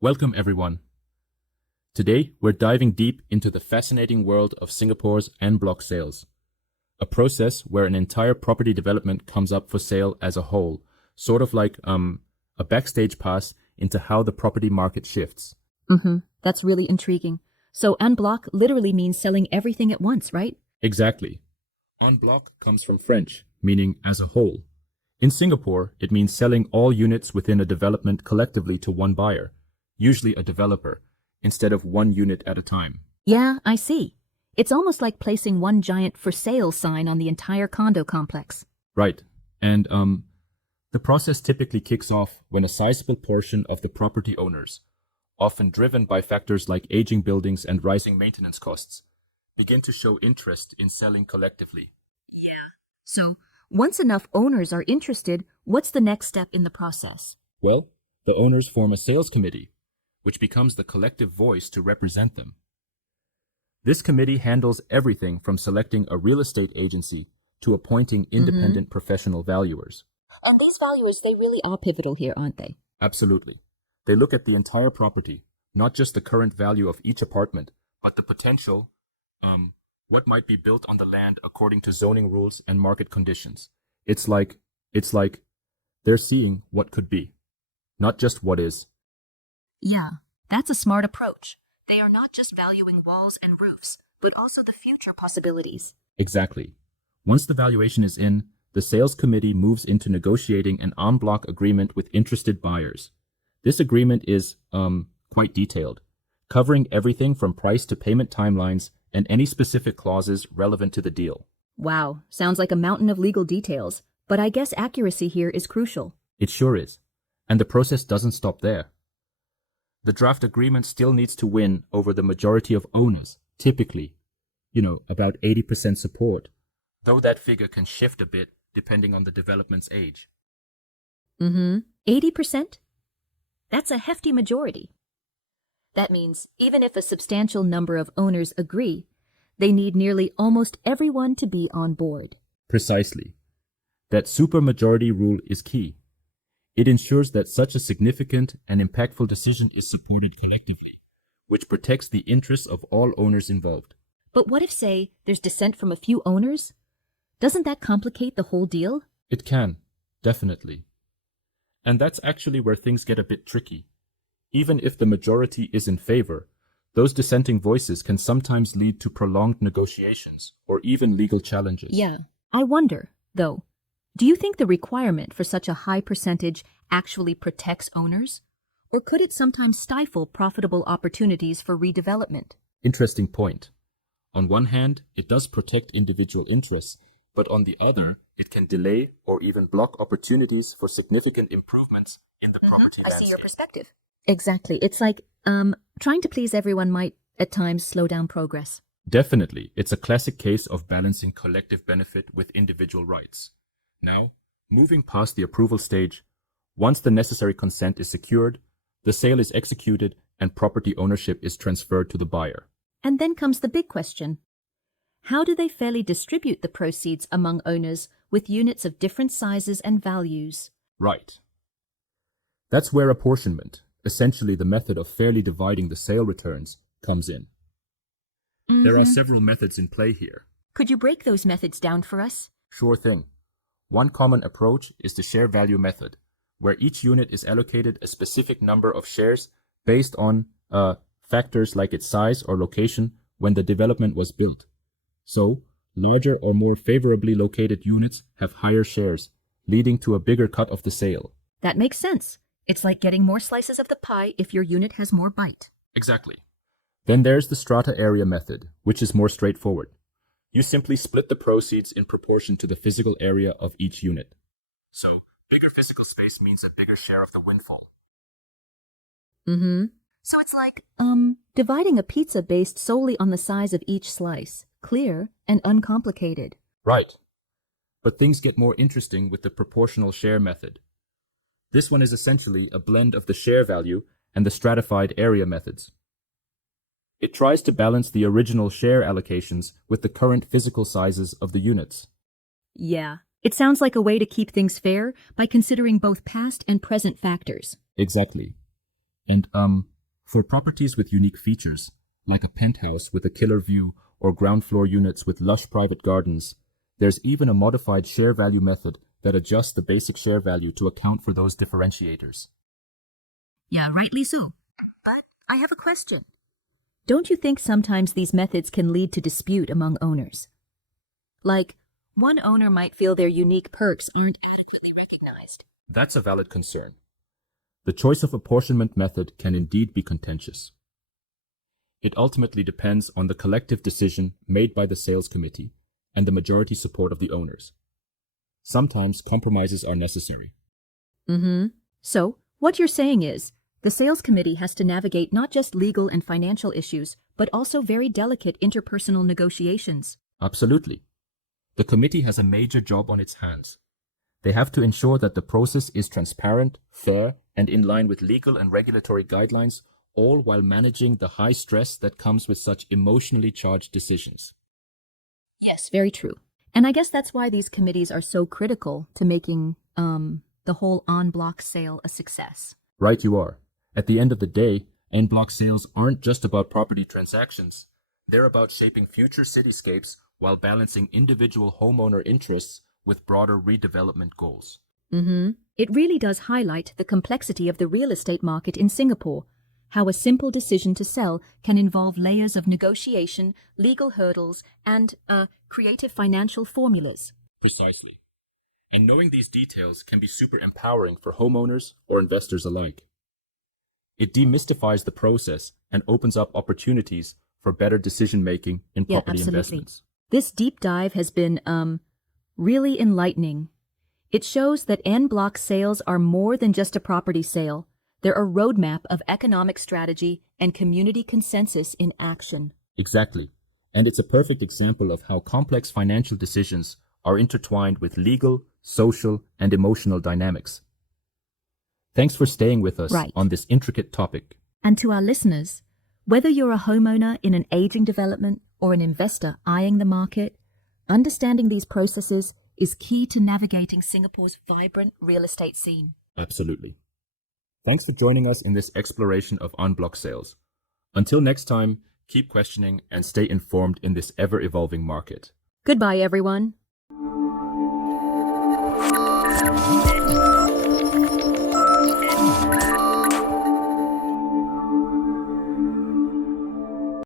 Welcome, everyone. Today, we're diving deep into the fascinating world of Singapore's en bloc sales, a process where an entire property development comes up for sale as a whole, sort of like a backstage pass into how the property market shifts. That's really intriguing. So en bloc literally means selling everything at once, right? Exactly. En bloc comes from French, meaning as a whole. In Singapore, it means selling all units within a development collectively to one buyer, usually a developer, instead of one unit at a time. Yeah, I see. It's almost like placing one giant for sale sign on the entire condo complex. Right. And the process typically kicks off when a sizable portion of the property owners, often driven by factors like aging buildings and rising maintenance costs, begin to show interest in selling collectively. So, once enough owners are interested, what's the next step in the process? Well, the owners form a sales committee, which becomes the collective voice to represent them. This committee handles everything from selecting a real estate agency to appointing independent professional valuers. And these valuers, they really are pivotal here, aren't they? Absolutely. They look at the entire property, not just the current value of each apartment, but the potential, what might be built on the land according to zoning rules and market conditions. It's like they're seeing what could be, not just what is. Yeah, that's a smart approach. They are not just valuing walls and roofs, but also the future possibilities. Exactly. Once the valuation is in, the sales committee moves into negotiating an en bloc agreement with interested buyers. This agreement is, quite detailed, covering everything from price to payment timelines and any specific clauses relevant to the deal. Wow, sounds like a mountain of legal details, but I guess accuracy here is crucial. It sure is. And the process doesn't stop there. The draft agreement still needs to win over the majority of owners, typically, about 80% support, though that figure can shift a bit depending on the development's age. 80%? That's a hefty majority. That means even if a substantial number of owners agree, they need nearly almost everyone to be on board. Precisely. That supermajority rule is key. It ensures that such a significant and impactful decision is supported collectively, which protects the interests of all owners involved. But what if, say, there's dissent from a few owners? Doesn't that complicate the whole deal? It can, definitely. And that's actually where things get a bit tricky. Even if the majority is in favor, those dissenting voices can sometimes lead to prolonged negotiations or even legal challenges. Yeah. I wonder, though, do you think the requirement for such a high percentage actually protects owners? Or could it sometimes stifle profitable opportunities for redevelopment? Interesting point. On one hand, it does protect individual interests, but on the other, it can delay or even block opportunities for significant improvements in the property I landscape. see your perspective. Exactly. It's like, trying to please everyone might, at times, slow down progress. Definitely, it's a classic case of balancing collective benefit with individual rights. Now, moving past the approval stage, once the necessary consent is secured, the sale is executed and property ownership is transferred to the buyer. And then comes the big question. How do they fairly distribute the proceeds among owners with units of different sizes and values? Right. That's where apportionment, essentially the method of fairly dividing the sale returns, comes in. There are several methods in play here. Could you break those methods down for us? Sure thing. One common approach is the share value method, where each unit is allocated a specific number of shares based on factors like its size or location when the development was built. So, larger or more favorably located units have higher shares, leading to a bigger cut of the sale. That makes sense. It's like getting more slices of the pie if your unit has more bite. Exactly. Then there's the strata area method, which is more straightforward. You simply split the proceeds in proportion to the physical area of each unit. So, bigger physical space means a bigger share of the windfall. So it's like, dividing a pizza based solely on the size of each slice. Clear and uncomplicated. Right. But things get more interesting with the proportional share method. This one is essentially a blend of the share value and the stratified area methods. It tries to balance the original share allocations with the current physical sizes of the units. Yeah. It sounds like a way to keep things fair by considering both past and present factors. Exactly. And for properties with unique features, like a penthouse with a killer view or ground floor units with lush private gardens, there's even a modified share value method that adjusts the basic share value to account for those differentiators. Yeah, rightly so. But I have a question. Don't you think sometimes these methods can lead to dispute among owners? Like, one owner might feel their unique perks aren't adequately recognized. That's a valid concern. The choice of apportionment method can indeed be contentious. It ultimately depends on the collective decision made by the sales committee and the majority support of the owners. Sometimes compromises are necessary. So, what you're saying is, the sales committee has to navigate not just legal and financial issues, but also very delicate interpersonal negotiations. Absolutely. The committee has a major job on its hands. They have to ensure that the process is transparent, fair, and in line with legal and regulatory guidelines, all while managing the high stress that comes with such emotionally charged decisions. Yes, very true. And I guess that's why these committees are so critical to making the whole en-bloc sale a success. Right you are. At the end of the day, en-bloc sales aren't just about property transactions. They're about shaping future cityscapes while balancing individual homeowner interests with broader redevelopment goals. It really does highlight the complexity of the real estate market in Singapore, how a simple decision to sell can involve layers of negotiation, legal hurdles, and creative financial formulas. Precisely. And knowing these details can be super empowering for homeowners or investors alike. It demystifies the process and opens up opportunities for better decision-making in property investments. This deep dive has been really enlightening. It shows that en-bloc sales are more than just a property sale. They're a roadmap of economic strategy and community consensus in action. Exactly. And it's a perfect example of how complex financial decisions are intertwined with legal, social, and emotional dynamics. Thanks for staying with us on this intricate topic. And to our listeners, whether you're a homeowner in an aging development or an investor eyeing the market, understanding these processes is key to navigating Singapore's vibrant real estate scene. Absolutely. Thanks for joining us in this exploration of en-bloc sales. Until next time, keep questioning and stay informed in this ever-evolving market. Goodbye, everyone.